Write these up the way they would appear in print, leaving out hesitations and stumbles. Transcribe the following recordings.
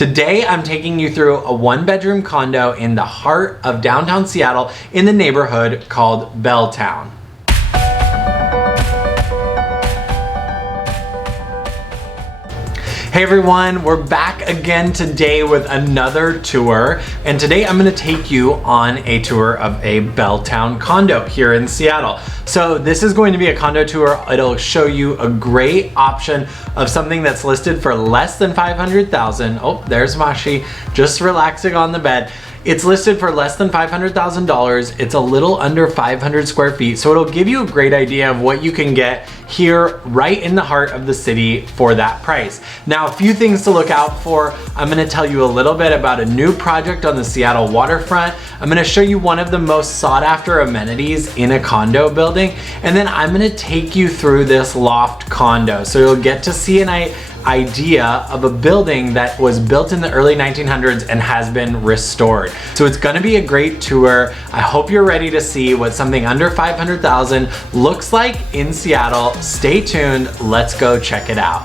Today, I'm taking you through a one-bedroom condo in the heart of downtown Seattle in the neighborhood called Belltown. Hey everyone, we're back again today with another tour, and today I'm going to take you on a tour of a Belltown condo here in Seattle. So this is going to be a condo tour. It'll show you a great option of something that's listed for less than $500,000. Oh, there's Mashi just relaxing on the bed. It's listed for less than $500,000. It's a little under 500 square feet, so it'll give you a great idea of what you can get here right in the heart of the city for that price. Now, a few things to look out for. I'm gonna tell you a little bit about a new project on the Seattle waterfront. I'm gonna show you one of the most sought after amenities in a condo building, and then I'm gonna take you through this loft condo. So you'll get to see an idea of a building that was built in the early 1900s and has been restored. So it's gonna be a great tour. I hope you're ready to see what something under 500,000 looks like in Seattle. Stay tuned, let's go check it out.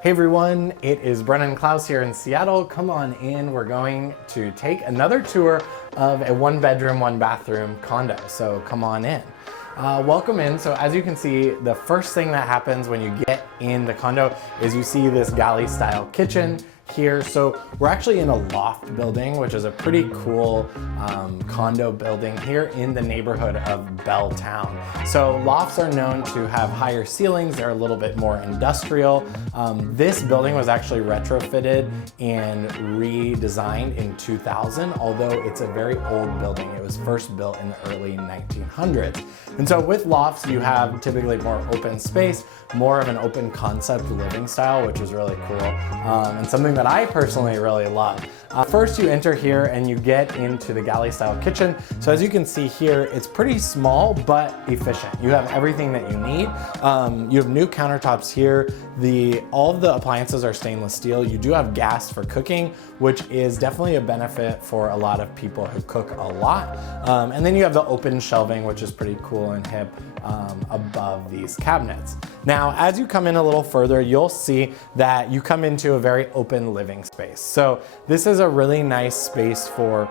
Hey everyone, it is Brennan Klaus here in Seattle. Come on in, we're going to take another tour of a one bedroom, one bathroom condo. So come on in. Welcome in. So as you can see, the first thing that happens when you get in the condo is you see this galley style kitchen here. So we're actually in a loft building, which is a pretty cool condo building here in the neighborhood of Belltown. So lofts are known to have higher ceilings. They're a little bit more industrial. This building was actually retrofitted and redesigned in 2000, although it's a very old building. It was first built in the early 1900s. And so with lofts, you have typically more open space, more of an open concept living style, which is really cool, and something that I personally really love. First, you enter here and you get into the galley style kitchen. So as you can see here, it's pretty small but efficient. You have everything that you need. You have new countertops here. All of the appliances are stainless steel. You do have gas for cooking, which is definitely a benefit for a lot of people who cook a lot. And then you have the open shelving, which is pretty cool and hip, above these cabinets. Now, as you come in a little further, you'll see that you come into a very open living space. So this is a really nice space for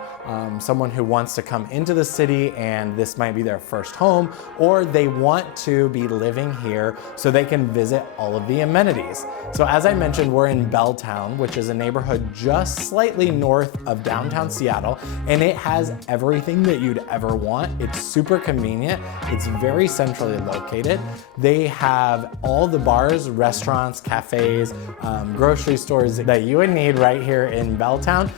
someone who wants to come into the city and this might be their first home, or they want to be living here so they can visit all of the amenities. So as I mentioned, we're in Belltown, which is a neighborhood just slightly north of downtown Seattle, and it has everything that you'd ever want. It's super convenient. It's very centrally located. They have all the bars, restaurants, cafes, grocery stores that you would need right here in Belltown.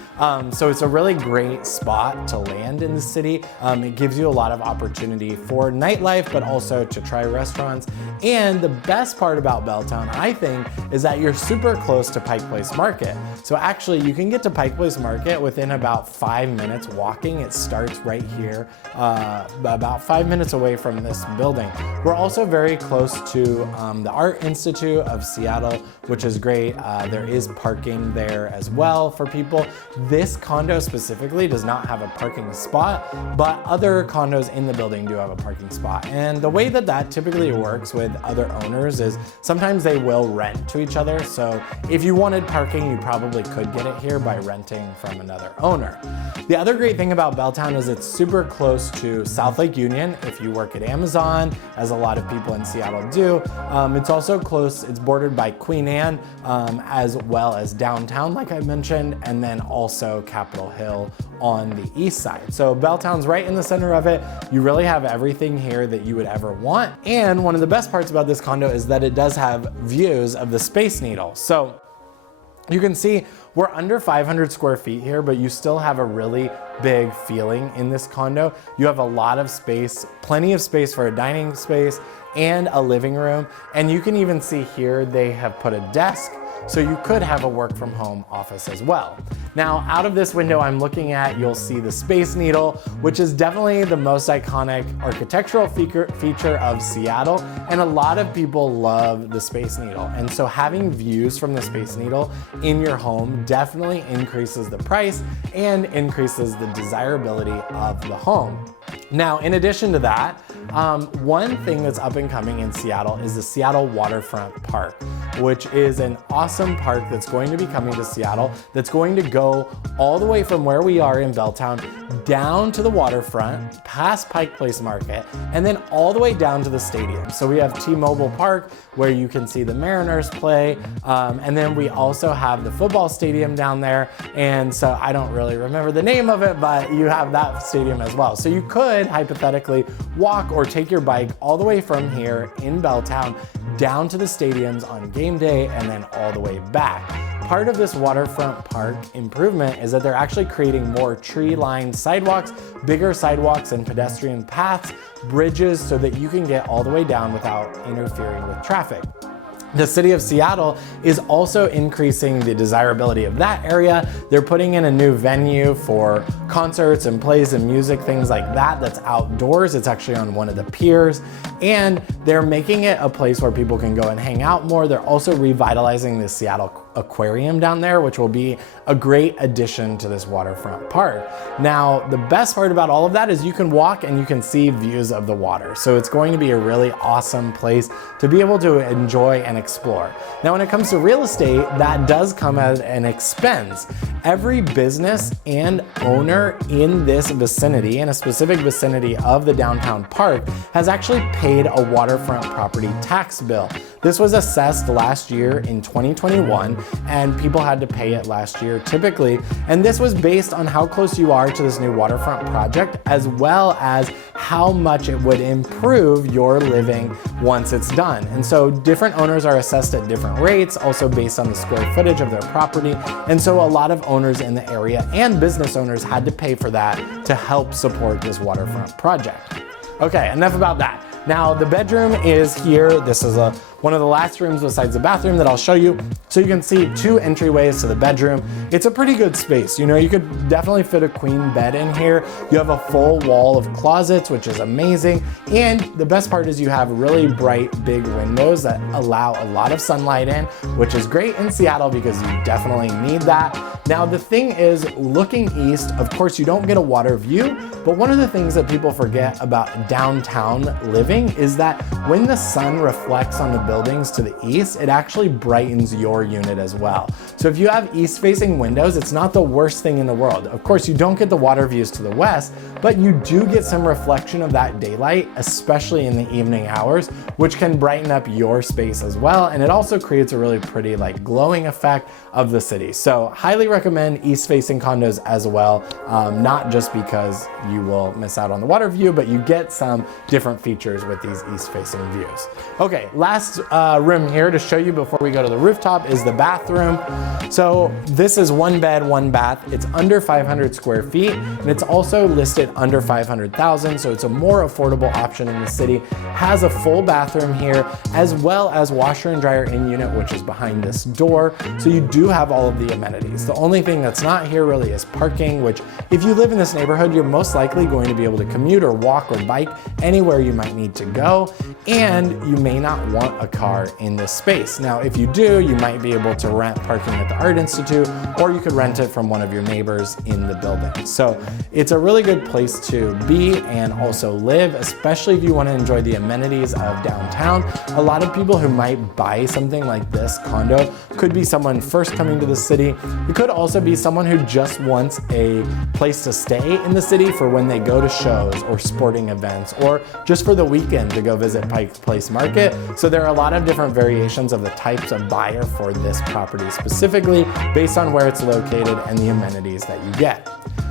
So it's a really great spot to land in the city. It gives you a lot of opportunity for nightlife, but also to try restaurants. And the best part about Belltown, I think, is that you're super close to Pike Place Market. So actually, you can get to Pike Place Market within about 5 minutes walking. It starts right here, about 5 minutes away from this building. We're also very close to the Art Institute of Seattle, which is great. There is parking there as well for people. This condo specifically does not have a parking spot, but other condos in the building do have a parking spot. And the way that that typically works with other owners is sometimes they will rent to each other. So if you wanted parking, you probably could get it here by renting from another owner. The other great thing about Belltown is it's super close to South Lake Union if you work at Amazon, as a lot of people in Seattle do. It's also close, it's bordered by Queen Anne, as well as downtown, like I mentioned, and then also Capitol Hill on the east side. So Belltown's right in the center of it. You really have everything here that you would ever want. And one of the best parts about this condo is that it does have views of the Space Needle. So you can see we're under 500 square feet here, but you still have a really big feeling in this condo. You have a lot of space, plenty of space for a dining space and a living room. And you can even see here, they have put a desk, so you could have a work from home office as well. Now, out of this window I'm looking at, you'll see the Space Needle, which is definitely the most iconic architectural feature of Seattle. And a lot of people love the Space Needle. And so having views from the Space Needle in your home definitely increases the price and increases the desirability of the home. Now, in addition to that, one thing that's up and coming in Seattle is the Seattle Waterfront Park, which is an awesome park that's going to be coming to Seattle, that's going to go all the way from where we are in Belltown down to the waterfront, past Pike Place Market, and then all the way down to the stadium. So we have T-Mobile Park, where you can see the Mariners play, and then we also have the football stadium down there, and so I don't really remember the name of it, but you have that stadium as well. So you could hypothetically walk or take your bike all the way from here in Belltown down to the stadiums on game day and then all the way back. Part of this waterfront park improvement is that they're actually creating more tree-lined sidewalks, bigger sidewalks and pedestrian paths, bridges, so that you can get all the way down without interfering with traffic. The city of Seattle is also increasing the desirability of that area. They're putting in a new venue for concerts and plays and music, things like that, that's outdoors. It's actually on one of the piers. And they're making it a place where people can go and hang out more. They're also revitalizing the Seattle Aquarium down there, which will be a great addition to this waterfront park. Now, the best part about all of that is you can walk and you can see views of the water. So it's going to be a really awesome place to be able to enjoy and explore. Now, when it comes to real estate, that does come at an expense. Every business and owner in this vicinity, in a specific vicinity of the downtown park, has actually paid a waterfront property tax bill. This was assessed last year in 2021, and people had to pay it last year typically. And this was based on how close you are to this new waterfront project, as well as how much it would improve your living once it's done. And so different owners are assessed at different rates, also based on the square footage of their property. And so a lot of owners in the area and business owners had to pay for that to help support this waterfront project. Okay, enough about that. Now, the bedroom is here. This is one of the last rooms besides the bathroom that I'll show you. So you can see two entryways to the bedroom. It's a pretty good space. You know, you could definitely fit a queen bed in here. You have a full wall of closets, which is amazing. And the best part is you have really bright, big windows that allow a lot of sunlight in, which is great in Seattle because you definitely need that. Now, the thing is, looking east, of course, you don't get a water view, but one of the things that people forget about downtown living is that when the sun reflects on the buildings to the east, it actually brightens your unit as well. So if you have east-facing windows, it's not the worst thing in the world. Of course, you don't get the water views to the west, but you do get some reflection of that daylight, especially in the evening hours, which can brighten up your space as well. And it also creates a really pretty, like, glowing effect of the city. So highly recommend east-facing condos as well, not just because you will miss out on the water view, but you get some different features with these east-facing views. Okay, last room here to show you before we go to the rooftop is the bathroom. So this is one bed, one bath. It's under 500 square feet, and it's also listed under 500,000, so it's a more affordable option in the city. Has a full bathroom here, as well as washer and dryer in unit, which is behind this door. So you do have all of the amenities. The only thing that's not here really is parking, which if you live in this neighborhood, you're most likely going to be able to commute or walk or bike anywhere you might need to go, and you may not want a car in this space. Now, if you do, you might be able to rent parking at the Art Institute, or you could rent it from one of your neighbors in the building. So it's a really good place to be and also live, especially if you want to enjoy the amenities of downtown. A lot of people who might buy something like this condo could be someone first coming to the city. It could also be someone who just wants a place to stay in the city for when they go to shows or sporting events, or just for the weekend to go visit Pike Place Market. So there are a lot of different variations of the types of buyer for this property specifically based on where it's located and the amenities that you get.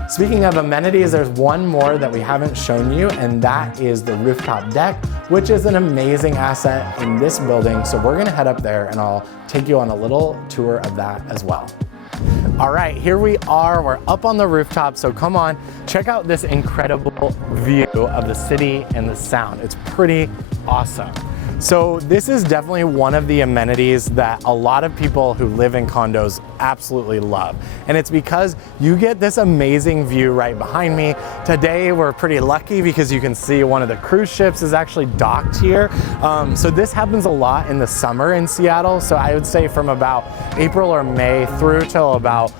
Speaking of amenities, there's one more that we haven't shown you, and that is the rooftop deck, which is an amazing asset in this building. So we're gonna head up there and I'll take you on a little tour of that as well. All right, here we are. We're up on the rooftop, so come on, check out this incredible view of the city and the sound. It's pretty awesome. So this is definitely one of the amenities that a lot of people who live in condos absolutely love. And it's because you get this amazing view right behind me. Today we're pretty lucky because you can see one of the cruise ships is actually docked here. So this happens a lot in the summer in Seattle. So I would say from about April or May through till about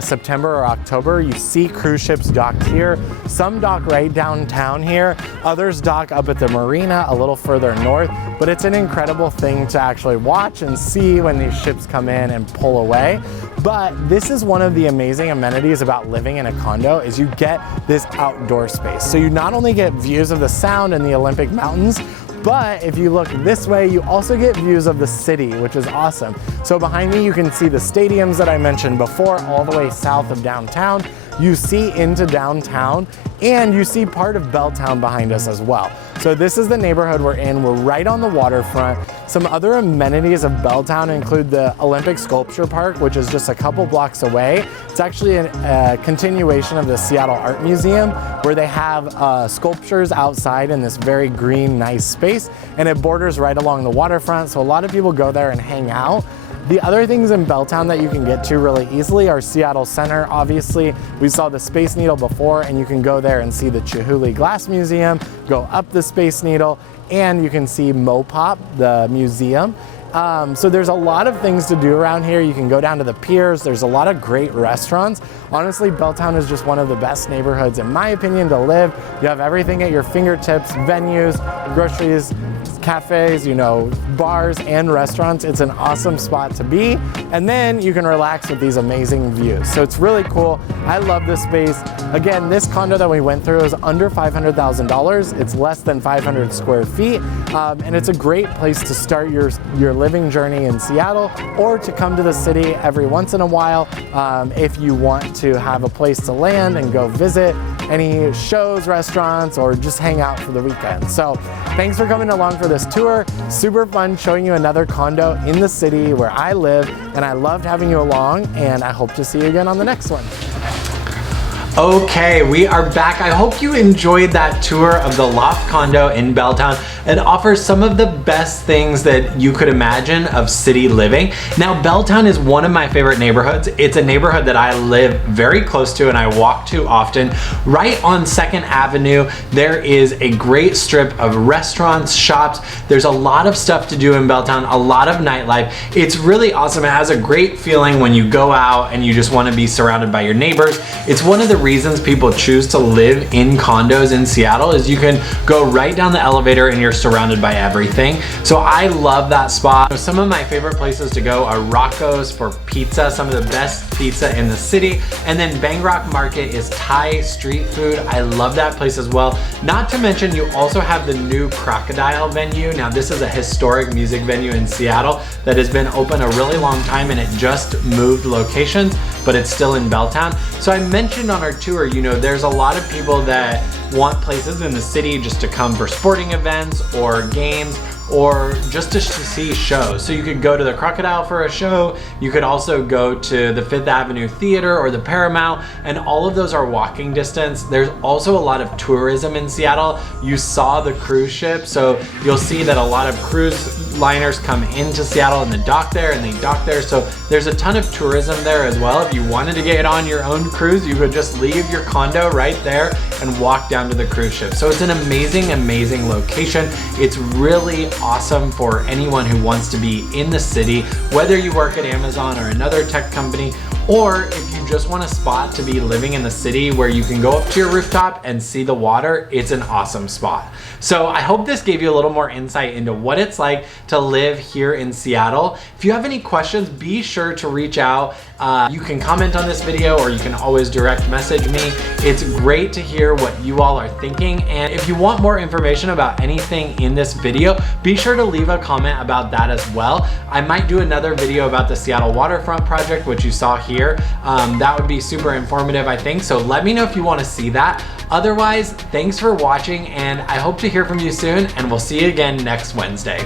September or October, you see cruise ships docked here. Some dock right downtown here, others dock up at the marina a little further north, but it's an incredible thing to actually watch and see when these ships come in and pull away. But this is one of the amazing amenities about living in a condo is you get this outdoor space. So you not only get views of the Sound and the Olympic Mountains, but if you look this way, you also get views of the city, which is awesome. So behind me, you can see the stadiums that I mentioned before, all the way south of downtown. You see into downtown, and you see part of Belltown behind us as well. So this is the neighborhood we're in. We're right on the waterfront. Some other amenities of Belltown include the Olympic Sculpture Park, which is just a couple blocks away. It's actually a continuation of the Seattle Art Museum, where they have sculptures outside in this very green, nice space, and it borders right along the waterfront. So a lot of people go there and hang out. The other things in Belltown that you can get to really easily are Seattle Center. Obviously, we saw the Space Needle before, and you can go there and see the Chihuly Glass Museum, go up the Space Needle, and you can see Mopop, the museum. So there's a lot of things to do around here. You can go down to the piers. There's a lot of great restaurants. Honestly, Belltown is just one of the best neighborhoods, in my opinion, to live. You have everything at your fingertips, venues, groceries, cafes, you know, bars and restaurants. It's an awesome spot to be. And then you can relax with these amazing views. So it's really cool. I love this space. Again, this condo that we went through is under $500,000. It's less than 500 square feet. And it's a great place to start your living journey in Seattle, or to come to the city every once in a while if you want to have a place to land and go visit any shows, restaurants, or just hang out for the weekend. So thanks for coming along for this tour. Super fun showing you another condo in the city where I live, and I loved having you along, and I hope to see you again on the next one. Okay, we are back. I hope you enjoyed that tour of the loft condo in Belltown. It offers some of the best things that you could imagine of city living. Now, Belltown is one of my favorite neighborhoods. It's a neighborhood that I live very close to and I walk to often. Right on 2nd Avenue, there is a great strip of restaurants, shops. There's a lot of stuff to do in Belltown, a lot of nightlife. It's really awesome. It has a great feeling when you go out and you just want to be surrounded by your neighbors. It's one of the reasons people choose to live in condos in Seattle is you can go right down the elevator and you're surrounded by everything. So I love that spot. Some of my favorite places to go are Rocco's for pizza, some of the best pizza in the city. And then Bangrock Market is Thai street food. I love that place as well. Not to mention, you also have the new Crocodile venue. Now, this is a historic music venue in Seattle that has been open a really long time, and it just moved locations, but it's still in Belltown. So I mentioned on our tour, you know, there's a lot of people that want places in the city just to come for sporting events or games, or just to see shows. So you could go to the Crocodile for a show. You could also go to the 5th Avenue Theater or the Paramount, and all of those are walking distance. There's also a lot of tourism in Seattle. You saw the cruise ship, so you'll see that a lot of cruise liners come into Seattle and they dock there and they dock there. So there's a ton of tourism there as well. If you wanted to get on your own cruise, you could just leave your condo right there and walk down to the cruise ship. So it's an amazing, amazing location. It's really awesome for anyone who wants to be in the city, whether you work at Amazon or another tech company, or if you just want a spot to be living in the city where you can go up to your rooftop and see the water. It's an awesome spot. So I hope this gave you a little more insight into what it's like to live here in Seattle. If you have any questions, be sure to reach out. You can comment on this video, or you can always direct message me. It's great to hear what you all are thinking. And if you want more information about anything in this video, be sure to leave a comment about that as well. I might do another video about the Seattle waterfront project, which you saw here. That would be super informative, I think. So let me know if you want to see that. Otherwise, thanks for watching, and I hope to hear from you soon, and we'll see you again next Wednesday.